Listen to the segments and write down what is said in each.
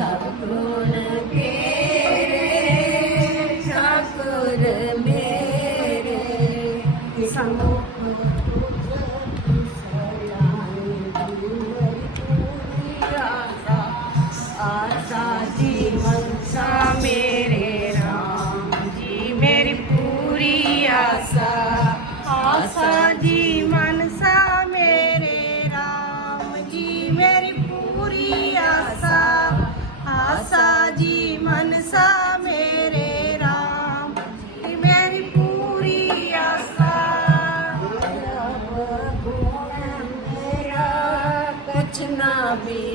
사랑 Yeah.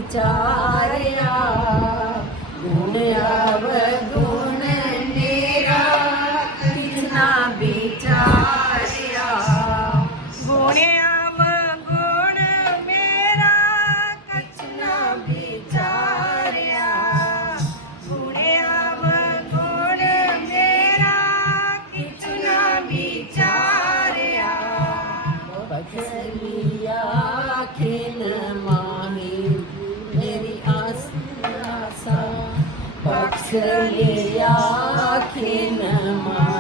આશ્રમે રાખીને મા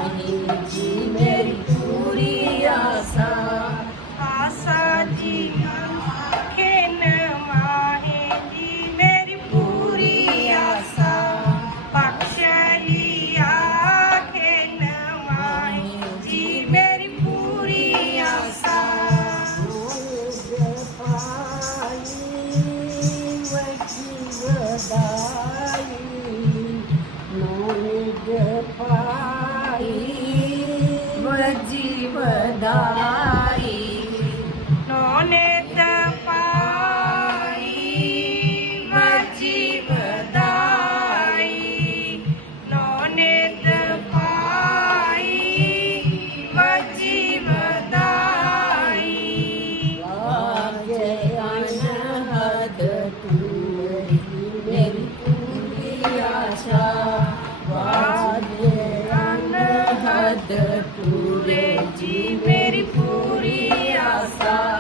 हद पूरे जी मेरी पूरी आशा